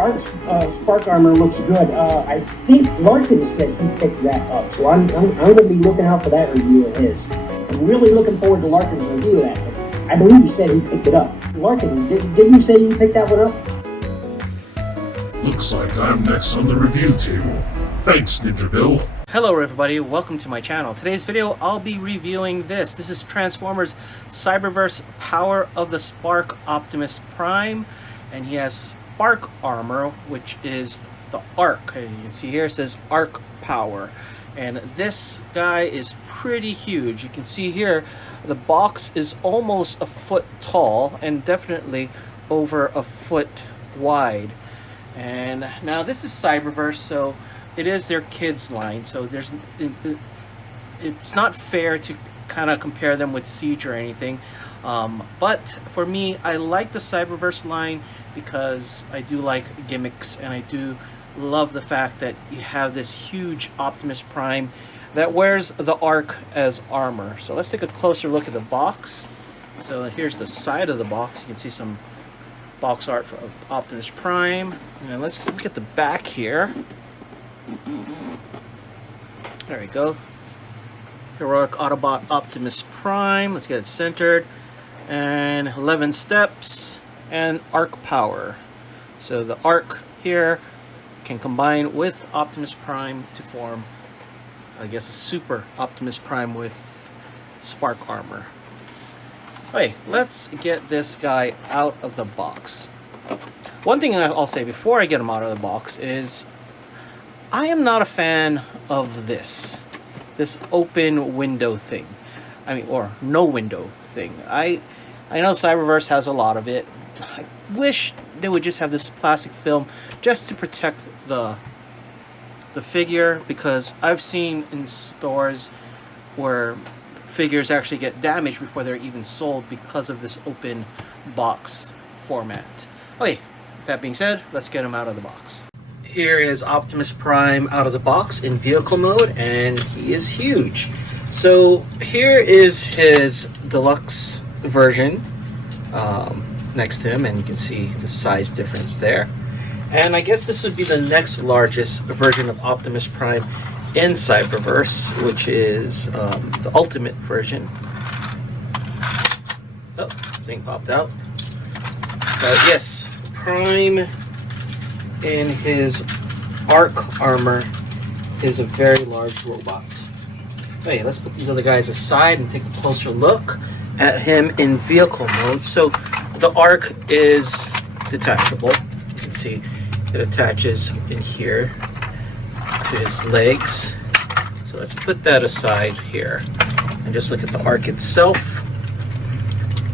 Spark Armor looks good. I think Larkin said he picked that up, so I'm going to be looking out for that review of his. I'm really looking forward to Larkin's review of that. I believe he said he picked it up. Larkin, did you say you picked that one up? Looks like I'm next on the review table. Thanks, Ninja Bill. Hello everybody, welcome to my channel. Today's video I'll be reviewing this. This is Transformers Cyberverse Power of the Spark Optimus Prime, and he has Spark Armor, which is the Arc. You can see here it says Arc Power, and this guy is pretty huge. You can see here the box is almost a foot tall and definitely over a foot wide. And now this is Cyberverse, so it is their kids line, so it's not fair to kind of compare them with Siege or anything, but for me, I like the Cyberverse line because I do like gimmicks, and I do love the fact that you have this huge Optimus Prime that wears the Arc as armor. So let's take a closer look at the box. So here's the side of the box. You can see some box art for Optimus Prime, and let's look at the back here. There we go. Heroic Autobot Optimus Prime. Let's get it centered. And 11 steps and Arc Power. So the Arc here can combine with Optimus Prime to form, I guess, a Super Optimus Prime with Spark Armor. Okay, let's get this guy out of the box. One thing I'll say before I get him out of the box is I am not a fan of this open window thing. I mean, or no window thing. I know Cyberverse has a lot of it. I wish they would just have this plastic film just to protect the figure, because I've seen in stores where figures actually get damaged before they're even sold because of this open box format. Okay, with that being said, let's get him out of the box. Here is Optimus Prime out of the box in vehicle mode, and he is huge. So here is his deluxe version next to him, and you can see the size difference there. And I guess this would be the next largest version of Optimus Prime in Cyberverse, which is the ultimate version. Oh, thing popped out. Yes, Prime in his Arc Armor is a very large robot. Okay, let's put these other guys aside and take a closer look at him in vehicle mode. So the Arc is detachable. You can see it attaches in here to his legs. So let's put that aside here and just look at the Arc itself.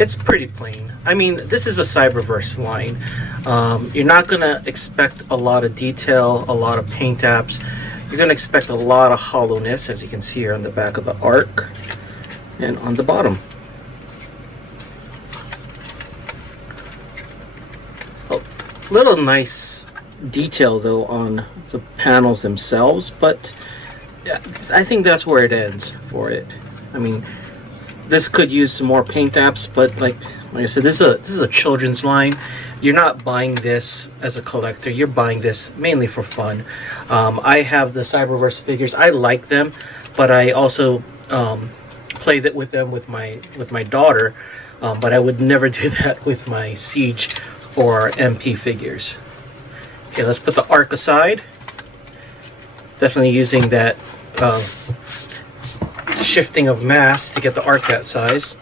It's pretty plain. I mean, this is a Cyberverse line. You're not gonna expect a lot of detail, a lot of paint apps. You're gonna expect a lot of hollowness, as you can see here on the back of the Arc and on the bottom. Oh, little nice detail though on the panels themselves, but I think that's where it ends for it. I mean, this could use some more paint apps, but like I said, this is a children's line. You're not buying this as a collector. You're buying this mainly for fun. I have the Cyberverse figures. I like them, but I also play that with them with my daughter. But I would never do that with my Siege or MP figures. Okay, let's put the Arc aside. Definitely using that shifting of mass to get the Arc that size.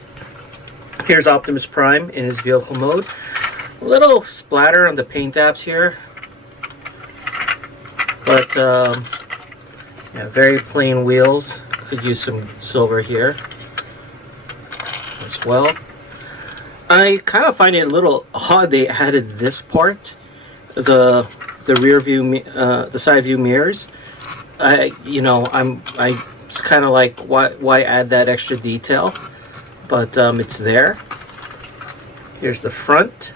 Here's Optimus Prime in his vehicle mode. A little splatter on the paint apps here, but yeah, very plain wheels. Could use some silver here as well. I kind of find it a little odd they added this part, the rear view, the side view mirrors. I it's kind of like, why add that extra detail? But it's there. Here's the front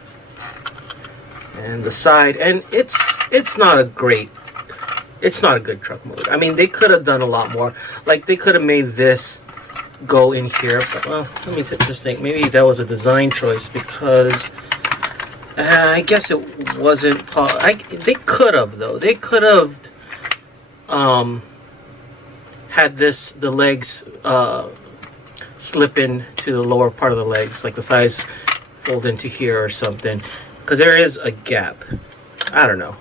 and the side, and it's not a good truck mode. I mean, they could have done a lot more. Like, they could have made this go in here, but well, I mean, it's interesting. Maybe that was a design choice, because I guess it wasn't. They could have though. They could have had the legs slip in to the lower part of the legs, like the thighs fold into here or something, because there is a gap. I don't know,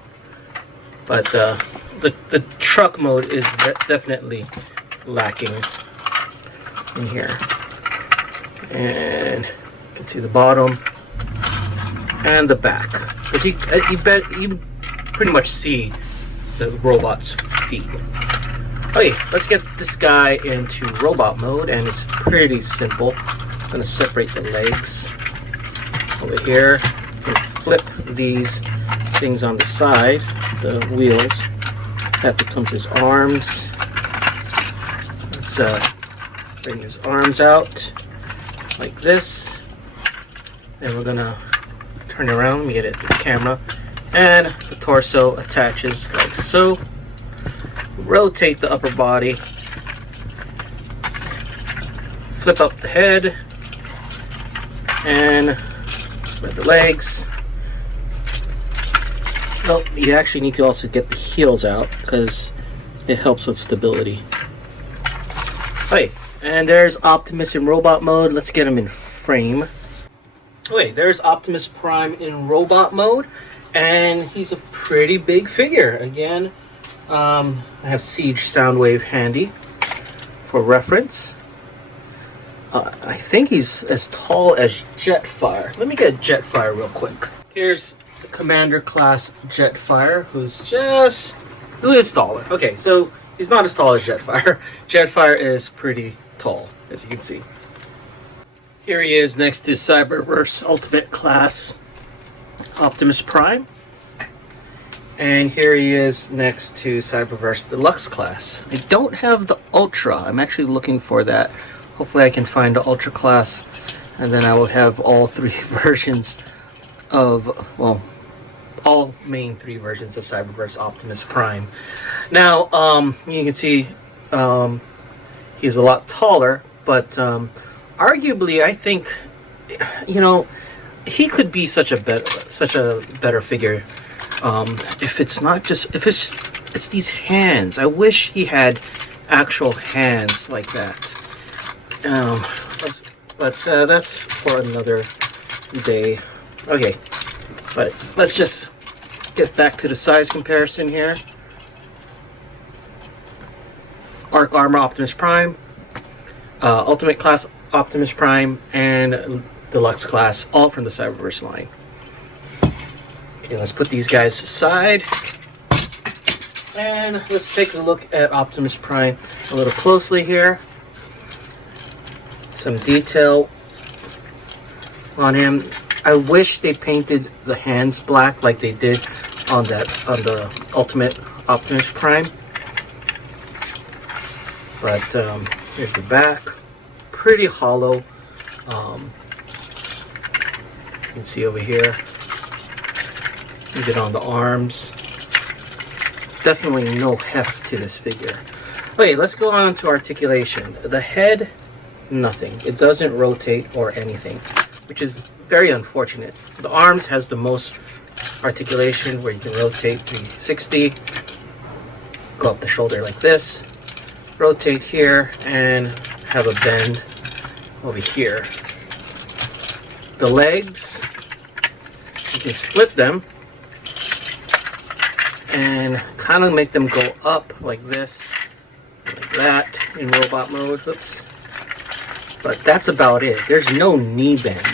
but the truck mode is definitely lacking in here, and you can see the bottom and the back, because you pretty much see the robot's feet. Okay, let's get this guy into robot mode, and it's pretty simple. I'm gonna separate the legs over here and flip these things on the side, the wheels. That becomes his arms. Let's bring his arms out like this, and we're gonna turn it around. Let me get it to the camera, and the torso attaches like so. Rotate the upper body, flip up the head, and spread the legs. Well, you actually need to also get the heels out because it helps with stability. Okay, and there's Optimus in robot mode. Let's get him in frame. Okay, there's Optimus Prime in robot mode, and he's a pretty big figure. Again, I have Siege Soundwave handy for reference. I think he's as tall as Jetfire. Let me get Jetfire real quick. Here's the Commander class Jetfire, who is taller. Okay, so he's not as tall as Jetfire. Jetfire is pretty tall, as you can see. Here he is next to Cyberverse Ultimate Class Optimus Prime. And here he is next to Cyberverse Deluxe Class. I don't have the Ultra. I'm actually looking for that. Hopefully I can find the Ultra Class, and then I will have all three versions of, well, all main three versions of Cyberverse Optimus Prime. Now, you can see he's a lot taller, but arguably I think, you know, he could be such a better figure. If it's these hands. I wish he had actual hands like that. But that's for another day. Okay, but let's just get back to the size comparison here. Arc Armor Optimus Prime, Ultimate Class Optimus Prime, and Deluxe Class, all from the Cyberverse line. Okay, let's put these guys aside, and let's take a look at Optimus Prime a little closely here. Some detail on him. I wish they painted the hands black like they did on the Ultimate Optimus Prime. But here's the back, pretty hollow. You can see over here. You get on the arms. Definitely no heft to this figure. Okay, let's go on to articulation. The head, nothing. It doesn't rotate or anything, which is very unfortunate. The arms has the most articulation, where you can rotate 360, go up the shoulder like this, rotate here, and have a bend over here. The legs, you can split them and kind of make them go up like this, like that in robot mode. Oops. But that's about it. There's no knee bend.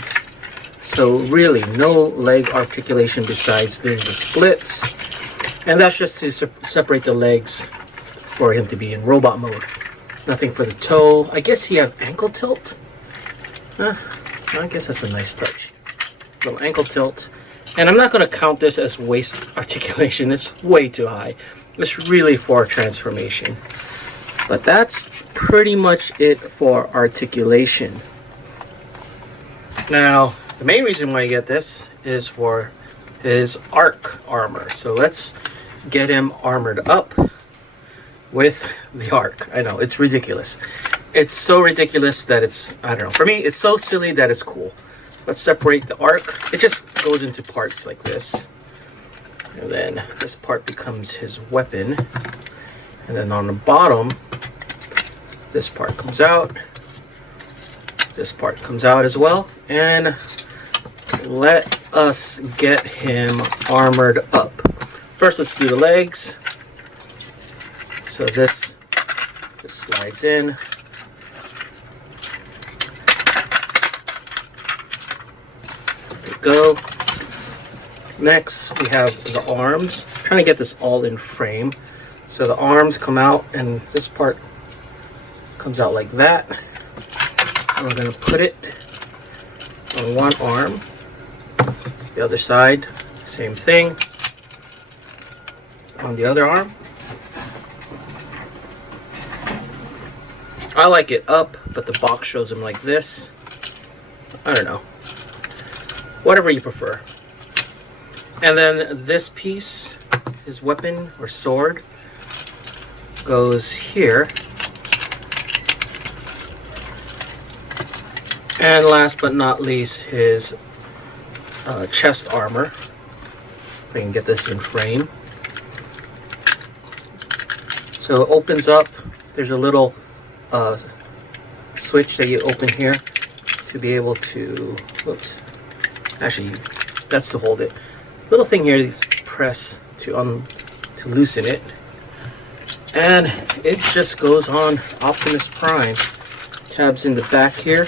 So really no leg articulation besides doing the splits. And that's just to separate the legs for him to be in robot mode. Nothing for the toe. I guess he had ankle tilt. I guess that's a nice touch. Little ankle tilt. And I'm not going to count this as waist articulation. It's way too high. It's really for transformation. But that's pretty much it for articulation. Now, the main reason why I get this is for his arc armor. So let's get him armored up with the arc. I know, it's ridiculous. It's so ridiculous that it's, I don't know. For me, it's so silly that it's cool. let's separate the arc. It just goes into parts like this. And then this part becomes his weapon. And then on the bottom, this part comes out. This part comes out as well. And let us get him armored up. First, let's do the legs. So this just slides in. There we go. Next, we have the arms. I'm trying to get this all in frame. So the arms come out, and this part comes out like that. And we're going to put it on one arm. The other side, same thing. On the other arm. I like it up, but the box shows him like this. I don't know. Whatever you prefer. And then this piece, his weapon or sword, goes here. And last but not least, his chest armor. If I can get this in frame. So it opens up. There's a little switch that you open here to be able to, whoops, actually that's to hold it. Little thing here you press to loosen it, and it just goes on Optimus Prime. Tabs in the back here,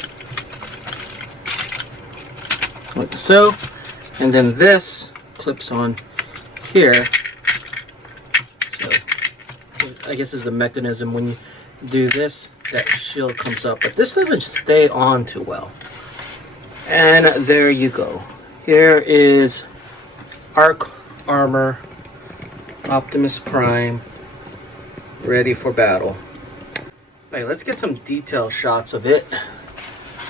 like so, and then this clips on here. So I guess is the mechanism when you do this, that shield comes up, but this doesn't stay on too well. And there you go. Here is Arc Armor Optimus Prime ready for battle. Hey, let's get some detail shots of it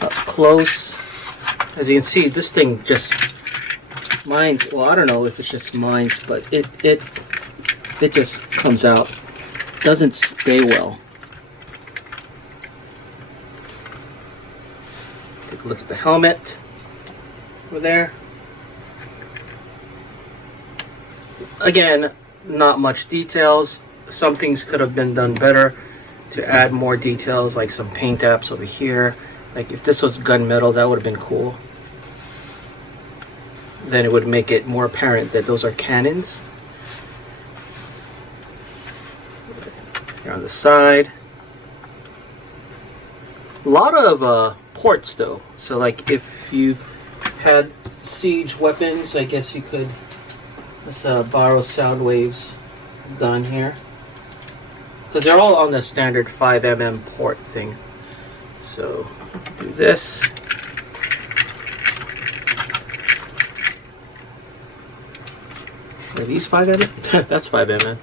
up close. As you can see, this thing just mines. Well, I don't know if it's just mines, but it just comes out. Doesn't stay well. Take a look at the helmet over there. Again, not much details. Some things could have been done better to add more details, like some paint apps over here. Like if this was gunmetal, that would have been cool. Then it would make it more apparent that those are cannons. Here on the side. A lot of ports though. So like if you had siege weapons, I guess you could, let's borrow Soundwave's gun here. Because they're all on the standard 5mm port thing. So do this. Are these 5mm? That's 5mm.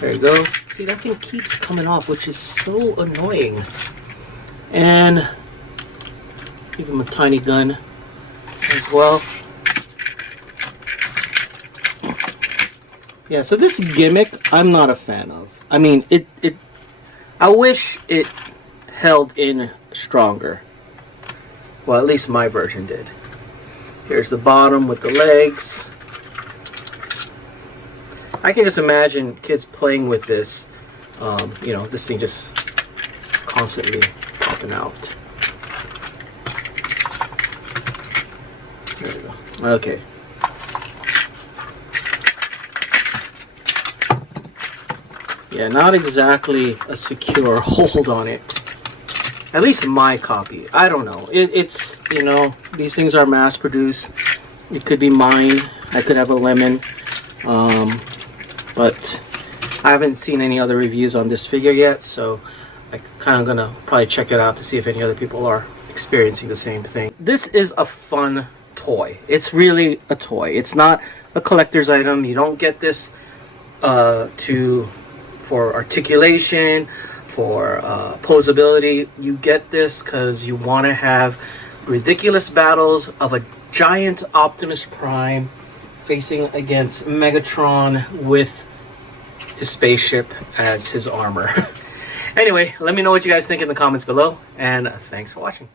There you go. See, that thing keeps coming off, which is so annoying. And give him a tiny gun as well. Yeah, so this gimmick I'm not a fan of. I mean, I wish it held in stronger. Well, at least my version did. Here's the bottom with the legs. I can just imagine kids playing with this. You know, this thing just constantly popping out. There we go. Okay. Yeah, not exactly a secure hold on it. At least my copy. I don't know. It's, you know, these things are mass produced. It could be mine. I could have a lemon. But I haven't seen any other reviews on this figure yet, so I'm kind of gonna probably check it out to see if any other people are experiencing the same thing. This is a fun toy. It's really a toy. It's not a collector's item. You don't get this for articulation, for posability. You get this because you want to have ridiculous battles of a giant Optimus Prime facing against Megatron with his spaceship as his armor. Anyway, let me know what you guys think in the comments below, and thanks for watching.